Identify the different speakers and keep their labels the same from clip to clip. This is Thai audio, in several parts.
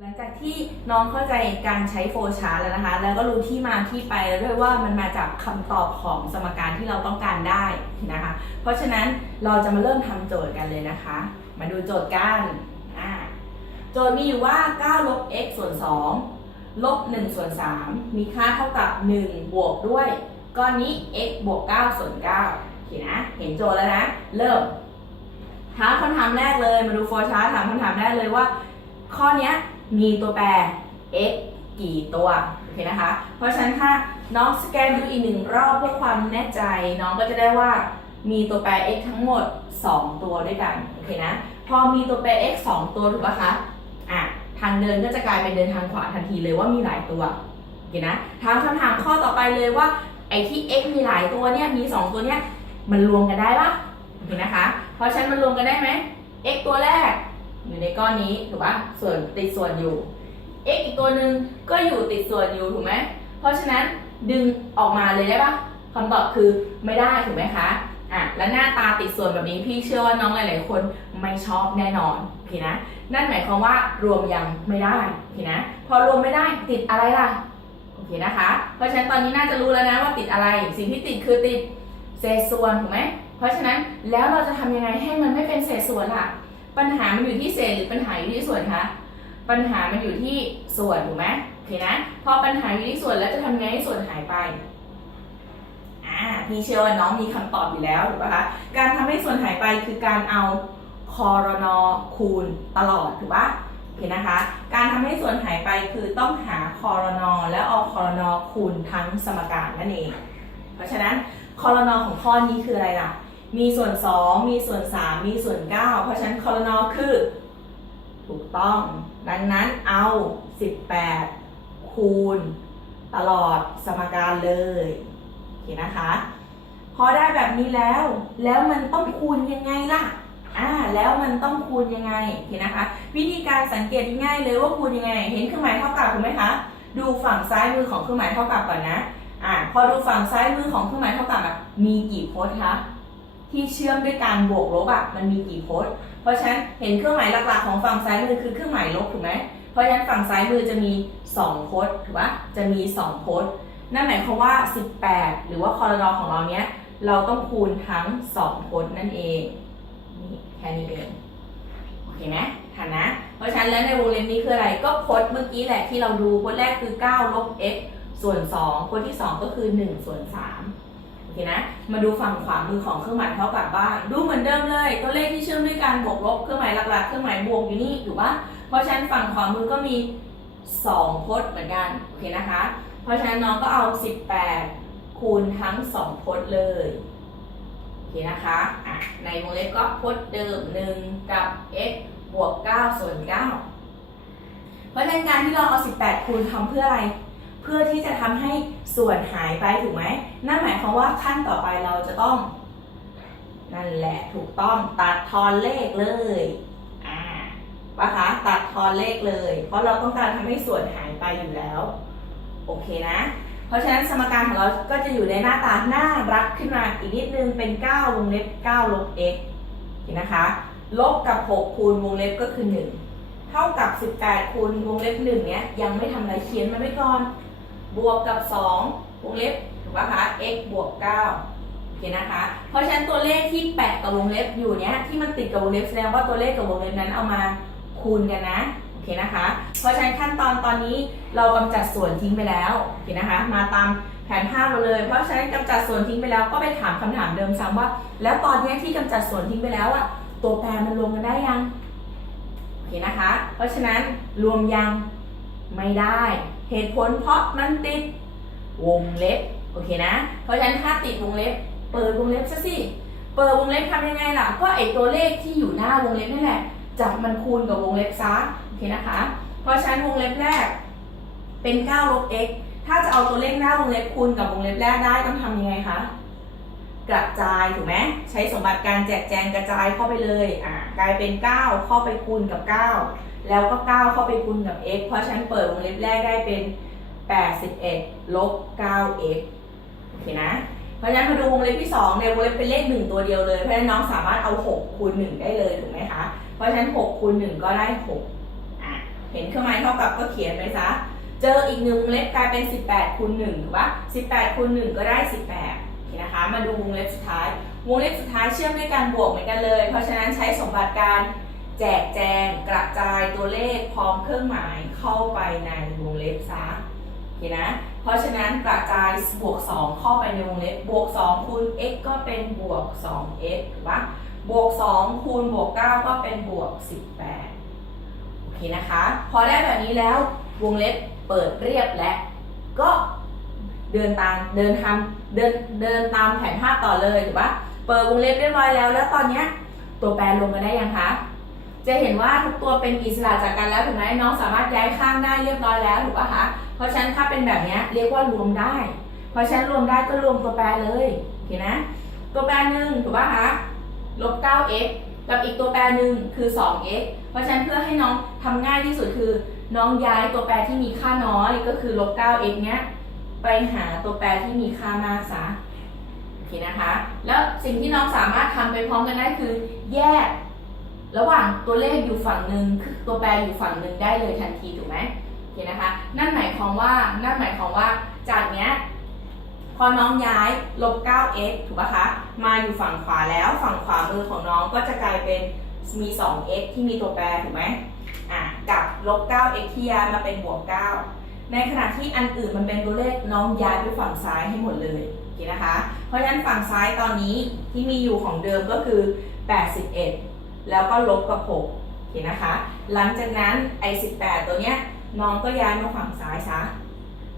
Speaker 1: หลังจากที่น้องเข้าใจการใช้โฟชาร์แล้วนะคะ แล้วก็รู้ที่มาที่ไปแล้วด้วยว่ามันมาจากคำตอบของสมการที่เราต้องการได้นะคะ เพราะฉะนั้นเราจะมาเริ่มทำโจทย์กันเลยนะคะ มาดูโจทย์กันอ่าโจทย์มีอยู่ว่า9ลบ x ส่วน 2 ลบ 1 ส่วน 3 มีค่าเท่ากับ 1 บวกด้วยก้อนนี้ x บวก 9 ส่วน9โอเคนะ เห็นโจทย์แล้วนะ เริ่มถามคำถามแรกเลย มาดูโฟชาร์ถามคำถามแรกเลยว่า ข้อเนี้ย มีตัวแปร x กี่ตัวโอเคนะคะ เพราะฉะนั้นถ้าน้องสแกนดูอีกหนึ่งรอบเพื่อความแน่ใจ น้องก็จะได้ว่ามีตัวแปร x ทั้งหมด 2 ตัวด้วยกันโอเคนะพอมีตัวแปร x 2 ตัวถูกปะคะอะทางเดินก็จะกลายเป็นเดินทางขวาทันทีเลยว่ามีหลายตัวโอเคนะถามคำถามข้อต่อไปเลยว่าไอ้ที่ x มีหลายตัวเนี่ยมี 2 ตัวเนี่ยมันรวมกันได้ปะโอเคนะคะ เพราะฉะนั้นมันรวมกันได้ไหม x ตัวแรก อยู่ในก้อนนี้ถูกปะส่วนติดส่วนอยู่ x อีกตัวหนึ่งก็อยู่ติดส่วนอยู่ถูกไหมเพราะฉะนั้นดึงออกมาเลยได้ปะคำตอบคือไม่ได้ถูกไหมคะอะแล้วหน้าตาติดส่วนแบบนี้พี่เชื่อว่าน้องหลาย ๆ คนไม่ชอบแน่นอนโอเคนะ นั่นหมายความว่ารวมยังไม่ได้โอเคนะ พอรวมไม่ได้ติดอะไรล่ะโอเคนะคะ เพราะฉะนั้นตอนนี้น่าจะรู้แล้วนะว่าติดอะไร สิ่งที่ติดคือติดเศษส่วนถูกไหมเพราะฉะนั้นแล้วเราจะทำยังไงให้มันไม่เป็นเศษส่วนล่ะ ปัญหามันอยู่ที่เศษหรือปัญหาอยู่ที่ส่วนคะ ปัญหามันอยู่ที่ส่วนถูกไหมโอเคนะ พอปัญหาอยู่ที่ส่วนแล้วจะทำไงให้ส่วนหายไป อ่า พี่เชื่อว่าน้องมีคำตอบอยู่แล้วถูกปะคะ การทำให้ส่วนหายไปคือการเอาคอรนอคูณตลอดถูกปะโอเคนะคะ การทำให้ส่วนหายไปคือต้องหาคอรนอแล้วเอาคอรนอคูณทั้งสมการนั่นเอง เพราะฉะนั้นคอรนอของข้อนี้คืออะไรล่ะ มีส่วน 2 มีส่วน 3 มีส่วน 9 เพราะฉะนั้นคอรนอคือ ถูกต้อง ดังนั้นเอา 18 คูณ ตลอดสมการเลยโอเคนะคะ พอได้แบบนี้แล้ว แล้วมันต้องคูณยังไงล่ะอ่าแล้วมันต้องคูณยังไงโอเคนะคะ วิธีการสังเกตง่ายเลยว่าคูณยังไง เห็นเครื่องหมายเท่ากับถูกไหมคะ ดูฝั่งซ้ายมือของเครื่องหมายเท่ากับก่อนนะอ่าพอดูฝั่งซ้ายมือของเครื่องหมายเท่ากับมีกี่โพสคะ ที่เชื่อมด้วยการบวกลบอะมันมีกี่โพสต์เพราะฉะนั้นเห็นเครื่องหมายหลักๆของฝั่งซ้ายมือคือเครื่องหมายลบถูกไหมเพราะฉะนั้นฝั่งซ้ายมือจะมี 2 โพสต์ถูกปะจะมี 2 โพสต์นั่นหมายความว่า 18 หรือว่าคอร์ดอของเราเนี้ยเราต้องคูณทั้ง 2 โพสต์นั่นเองนี่แค่นี้เองโอเคไหมทันนะ เพราะฉะนั้นแล้วในวงเล็บนี้คืออะไรก็โพสต์เมื่อกี้แหละที่เราดูโพสต์แรกคือ9ลบ x ส่วน2โพสต์ที่ 2 ก็คือ 1 ส่วน 3 เคนะ มาดูฝั่งขวามือของเครื่องหมายเท่ากับบ้าง ดูเหมือนเดิมเลย ตัวเลขที่เชื่อมด้วยการบวกลบเครื่องหมายหลักๆ เครื่องหมายบวกอยู่นี่ถูกปะเพราะฉะนั้นฝั่งขวามือก็มี 2พจน์เหมือนกัน โอเคนะคะ เพราะฉะนั้นน้องก็เอา 18 คูณทั้ง 2พจน์เลย โอเคนะคะอะในวงเล็บก็พจน์เดิม 1 กับ x บวก 9 ส่วน 9 เพราะฉะนั้นการที่เราเอา 18 คูณทำเพื่ออะไร เพื่อที่จะทำให้ ส่วนหายไปถูกไหม นั่นหมายความว่าขั้นต่อไปเราจะต้อง นั่นแหละถูกต้องตัดทอนเลขเลยอ่าปะคะตัดทอนเลขเลย เพราะเราต้องการทำให้ส่วนหายไปอยู่แล้ว โอเคนะ เพราะฉะนั้นสมการของเราก็จะอยู่ในหน้าตาหน่ารักขึ้นมาอีกนิดนึงเป็น 9 วงเล็บ9ลบ x เห็นนะคะ ลบกับ 6 คูณวงเล็บก็คือ 1 เท่ากับ 18 คูณวงเล็บ1เนี้ยยังไม่ทำอะไรเขียนมันไว้ก่อน บวกกับ 2 วงเล็บถูกปะคะ x บวก 9 โอเคนะคะ เพราะฉะนั้นตัวเลขที่แปะกับวงเล็บอยู่เนี้ยที่มันติดกับวงเล็บแสดงว่าตัวเลขกับวงเล็บนั้นเอามาคูณกันนะ โอเคนะคะ เพราะฉะนั้นขั้นตอนตอนนี้เรากำจัดส่วนทิ้งไปแล้ว โอเคนะคะ มาตามแผนภาพเราเลย เพราะฉะนั้นกำจัดส่วนทิ้งไปแล้วก็ไปถามคำถามเดิมซ้ำว่า แล้วตอนนี้ที่กำจัดส่วนทิ้งไปแล้วอะตัวแปรมันรวมกันได้ยัง โอเคนะคะ เพราะฉะนั้นรวมยัง ไม่ได้ เหตุผลเพราะมันติดวงเล็บโอเคนะ เพราะฉะนั้นถ้าติดวงเล็บ เปิดวงเล็บซะสิ เปิดวงเล็บทำยังไงล่ะ ก็ไอตัวเลขที่อยู่หน้าวงเล็บนี่แหละ จับมันคูณกับวงเล็บซะโอเคนะคะ เพราะฉะนั้นวงเล็บแรก เป็น9ลบ x ถ้าจะเอาตัวเลขหน้าวงเล็บคูณกับวงเล็บแรกได้ต้องทำยังไงคะ กระจายถูกไหมใช้สมบัติการแจกแจงกระจายเข้าไปเลย อ่ากลายเป็น 9 เข้าไปคูณกับ 9 แล้วก็ 9 เข้าไปคูณกับ x เพราะฉะนั้นเปิดวงเล็บแรกได้เป็น 81 ลบ 9x โอเคนะ เพราะฉะนั้นมาดูวงเล็บที่ 2 ในวงเล็บเป็นเลข 1 ตัวเดียวเลย เพราะฉะนั้นน้องสามารถเอา 6 คูณ 1 ได้เลยถูกไหมคะ เพราะฉะนั้น 6 คูณ 1 ก็ได้ 6 อะ เห็นเครื่องหมายเท่ากับก็เขียนไปซะ เจออีกหนึ่งวงเล็บกลายเป็น 18 คูณ1ถูกปะ18 คูณ 1 ก็ได้ 18โอเคนะคะ มาดูวงเล็บสุดท้าย วงเล็บสุดท้ายเชื่อมด้วยการบวกเหมือนกันเลย เพราะฉะนั้นใช้สมบัติการ จกแจงกระจายตัวเลขพร้อมเครื่องหมายเข้าไปในวงเล็บซะโอเคนะ เพราะฉะนั้นกระจายบวก 2 เข้าไปในวงเล็บบวก 2 คูณ x ก็เป็นบวก 2x ถูกปะบวก 2 คูณบวก 9 ก็เป็นบวก 18 โอเคนะคะ พอได้แบบนี้แล้ววงเล็บเปิดเรียบและ ก็เดินตามเดินทำเดินเดินตามแผนภาพต่อเลยถูกปะเปิดวงเล็บเรียบร้อยแล้ว แล้วตอนเนี้ยตัวแปรรวมกันได้ยังคะ จะเห็นว่าทุกตัวเป็นอิสระจากกันแล้วถูกไหมน้องสามารถย้ายข้างได้เรียบร้อยแล้วถูกปะคะเพราะฉะนั้นถ้าเป็นแบบนี้เรียกว่ารวมได้ เพราะฉะนั้นรวมได้ก็รวมตัวแปรเลยโอเคนะตัวแปรหนึ่งถูกปะคะลบ 9x กับอีกตัวแปรหนึ่งคือ 2x เพราะฉะนั้นเพื่อให้น้องทำง่ายที่สุดคือ น้องย้ายตัวแปรที่มีค่าน้อยก็คือลบ 9x เนี้ยไปหาตัวแปรที่มีค่ามากซะโอเคนะคะ แล้วสิ่งที่น้องสามารถทำไปพร้อมกันได้คือ แยก ระหว่างตัวเลขอยู่ฝั่งหนึ่งคือตัวแปรอยู่ฝั่งหนึ่งได้เลยทันทีถูกไหมโอเคนะคะ นั่นหมายความว่า นั่นหมายความว่าจากเนี้ยพอน้องย้ายลบ 9x ถูกปะคะ มาอยู่ฝั่งขวาแล้วฝั่งขวามือของน้องก็จะกลายเป็นมี 2x ที่มีตัวแปรถูกไหมอะกับลบ 9x ที่ย้ายมาเป็นบวก 9 ในขณะที่อันอื่นมันเป็นตัวเลขน้องย้ายไปฝั่งซ้ายให้หมดเลยนะคะ เพราะฉะนั้นฝั่งซ้ายตอนนี้ที่มีอยู่ของเดิมก็คือ 81 แล้วก็ลบกับ6โอเคนะคะ หลังจากนั้นไอ้18 ตัวเนี้ยน้องก็ย้ายมาฝั่งซ้ายซะ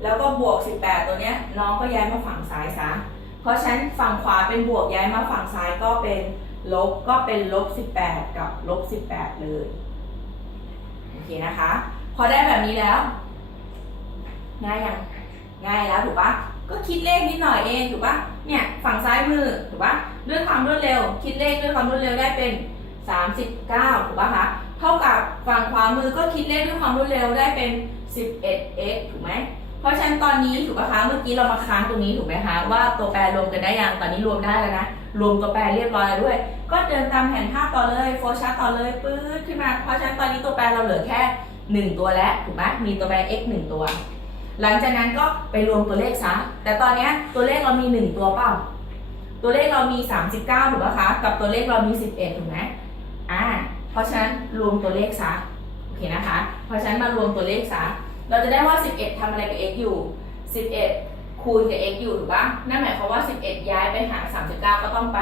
Speaker 1: แล้วก็บวก 18 ตัวเนี้ยน้องก็ย้ายมาฝั่งซ้ายซะ เพราะฉะนั้นฝั่งขวาเป็นบวกย้ายมาฝั่งซ้ายก็เป็นลบก็เป็นลบ 18 กับลบ 18 เลยโอเคนะคะ พอได้แบบนี้แล้ว ง่ายยังง่ายแล้วถูกปะก็คิดเลขนิดหน่อยเองถูกปะเนี่ยฝั่งซ้ายมือถูกปะด้วยความรวดเร็ว คิดเลขด้วยความรวดเร็วได้เป็น 39 ถูกปะคะ เท่ากับฝั่งขวามือก็คิดเลขด้วยความรวดเร็วได้เป็น 11x ถูกไหม เพราะฉะนั้นตอนนี้ถูกปะคะ เมื่อกี้เรามาค้างตรงนี้ถูกไหมคะ ว่าตัวแปรรวมกันได้ยัง ตอนนี้รวมได้แล้วนะ รวมตัวแปรเรียบร้อยแล้วด้วย ก็เดินตามแผนภาพต่อเลยโฟชาร์ตต่อเลยปื๊ดขึ้นมา เพราะฉะนั้นตอนนี้ตัวแปรเราเหลือแค่ 1 ตัวแล้วถูกไหมมีตัวแปร x 1 ตัว หลังจากนั้นก็ไปรวมตัวเลขซะ แต่ตอนนี้ตัวเลขเรามี 1 ตัวเปล่า ตัวเลขเรามี 39 ถูกปะคะ กับตัวเลขเรามี 11 ถูกไหม อ่าเพราะฉะนั้นรวมตัวเลขซะโอเคนะคะ เพราะฉะนั้นมารวมตัวเลขซะเราจะได้ว่า 11ทำอะไรกับ x อยู่ 11 คูณกับ x อยู่ถูกปะนั่นหมายความว่า 11 ย้ายไปหาร 39 ก็ต้องไป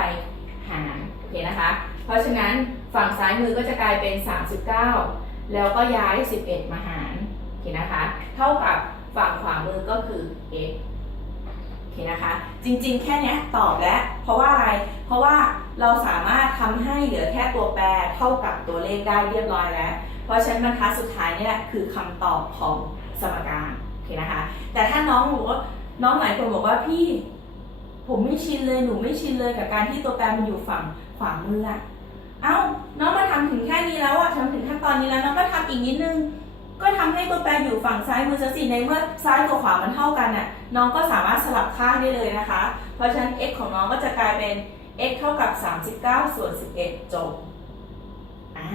Speaker 1: หารโอเคนะคะ เพราะฉะนั้นฝั่งซ้ายมือก็จะกลายเป็น 39 แล้วก็ย้าย 11 มาหารโอเคนะคะ เท่ากับฝั่งขวามือก็คือ x อเคนะคะ จริงๆ แค่นี้ตอบแล้ว เพราะว่าอะไร เพราะว่าเราสามารถทำให้เหลือแค่ตัวแปรเท่ากับตัวเลขได้เรียบร้อยแล้ว เพราะฉะนั้นบรรทัดสุดท้ายนี่แหละคือคำตอบของสมการโอเคนะคะ แต่ถ้าน้องบอกว่าน้องหลายคนบอกว่าพี่ ผมไม่ชินเลยหนูไม่ชินเลยกับการที่ตัวแปรมันอยู่ฝั่งขวามืออะเอ้าน้องมาทำถึงแค่นี้แล้วอะทำถึงขั้นตอนนี้แล้วน้องก็ทำอีกนิดนึง ทำให้ตัวแปรอยู่ฝั่งซ้ายมือซะสิในเมื่อซ้ายกับขวามันเท่ากันน่ะน้องก็สามารถสลับข้างได้เลยนะคะ เพราะฉะนั้น x ของน้องก็จะกลายเป็น x เท่ากับ 39 ส่วน 11 จบอ่า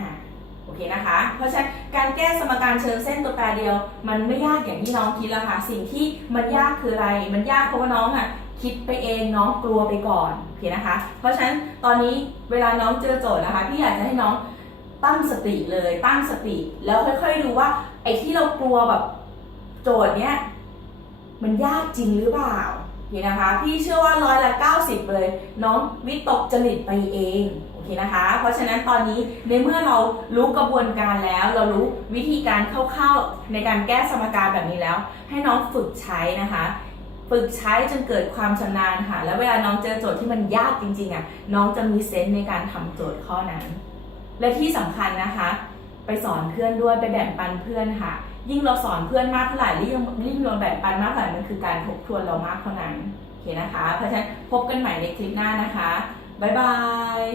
Speaker 1: โอเคนะคะ เพราะฉะนั้นการแก้สมการเชิงเส้นตัวแปรเดียว มันไม่ยากอย่างที่น้องคิดแล้วค่ะ สิ่งที่มันยากคืออะไร มันยากเพราะว่าน้องอะคิดไปเองน้องกลัวไปก่อนโอเคนะคะ เพราะฉะนั้นตอนนี้เวลาน้องเจอโจทย์นะคะพี่อยากจะให้น้องตั้งสติเลยตั้งสติ แล้วค่อยๆดูว่า อ้ที่เรากลัวแบบโจทย์เนี้ยมันยากจริงหรือเปล่าโอเคนะคะ พี่เชื่อว่าร้อยละ 90 เลย น้องวิตกจริตไปเองโอเคนะคะ เพราะฉะนั้นตอนนี้ในเมื่อเรารู้กระบวนการแล้ว เรารู้วิธีการคร่าๆในการแก้สมการแบบนี้แล้ว ให้น้องฝึกใช้นะคะ ฝึกใช้จนเกิดความชำนาญค่ะ แล้วเวลาน้องเจอโจทย์ที่มันยากจริงๆอะน้องจะมีเซนส์ในการทำโจทย์ข้อนั้น และที่สำคัญนะคะ ไปสอนเพื่อนด้วยไปแบ่งปันเพื่อนค่ะ ยิ่งเราสอนเพื่อนมากเท่าไหร่ยิ่งยิ่งเราแบ่งปันมากเท่าไหร่มันคือการทบทวนเรามากเท่านั้นโอเคนะคะ เพราะฉะนั้นพบกันใหม่ในคลิปหน้านะคะบ๊ายบาย